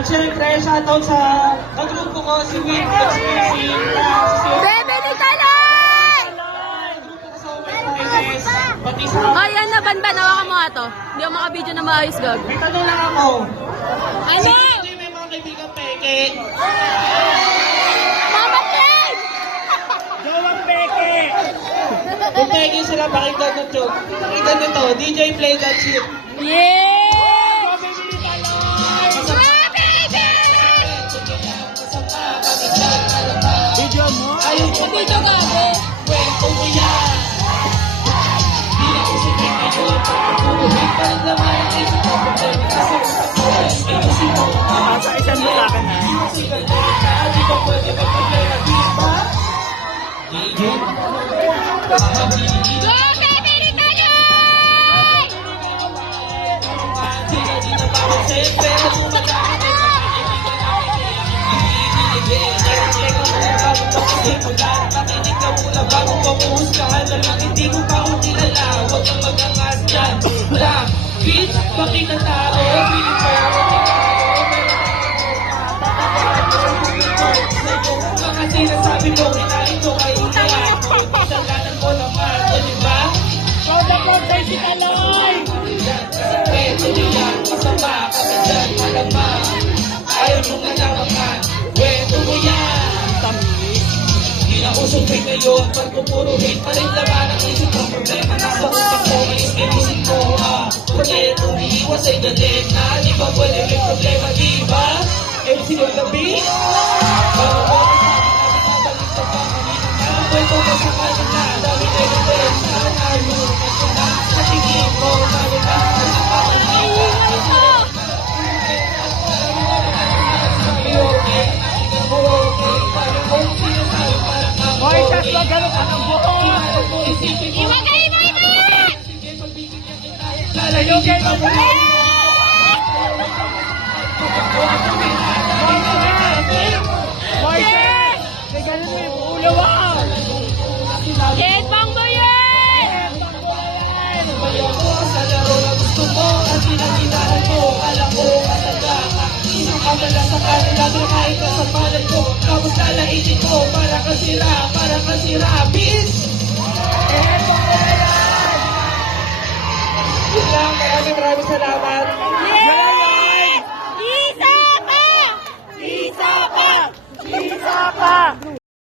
At syempre, shoutout sa kagrupo ko, si Win, si Bebe ni Talay! grupo ko sa Women's Voices, pati sa... Oh, yan na, Banban. Hawakan mo nga to. Hindi ako makabidyo na maayos, gag. May tanong lang ako. Ano? Hindi may mga kaibigan peke. Mama Play! Jowang peke! Kung peke sila, pakinggan nyo to. Pakinggan nyo to, DJ Play That Shit. Yeah! Video mo? Ayaw ko Video gago. kwento mo yan. Di na ko si Peke yun. Pupuhin pa rin naman ang isip ko. Problema kasi kasi mo. Sa isang mo sa akin ha. Di mo si Galena. Di ba pwede magproblema? Di ba? Di yun. Go, Bebe ni Talay! Di na bawal sa'yo. Pero kung magkakalit sa kaibigan namin, makinig ka muna bago ka muhuskahan naman hindi ko pa ako kilala. Huwag kang mag-angas dyan. Black, bitch, pakita tao. Piling pa ako ni tao. Mga sinasabi mo, kinain ko ay kaya. Kasalanan mo naman, o diba? Soda po, tayo si Talay! Pwede niyan, masama kami dyan, malamang. Ayaw nyo nga naman, kwento mo yan. Di na usong fake ngayon, pag puro hate pa rin laman ang isip ko. Problema nasa utak ko, ayos kinisip ko Pagkaya umiiwas ay galit na, di ba pwede may problema, di ba? MC ng gabi? Parang mo sa babalik sa pangalinan na. Kwento mo sa kanya na, dami na yung pwede sa kanalo. Ito na, sa tingin mo, lalo na sa pangalinan. Hoy, Taslo, gano'n ka ng buhok! Imagay mo ito! Lalayogay mo mo! Moises! May gano'n mo yung ulo mo! Yes, Bangbo yan! Bayaw mo sa laro na gusto mo at pinagkinahan mo. Alam ko, kasanda ka. Isang kamala sa kanila, dumain ka sa palad ko. Tapos lalaitin ko, para kasira, bitch! Yun lang, maraming salamat. Yes! Isa pa! Isa pa!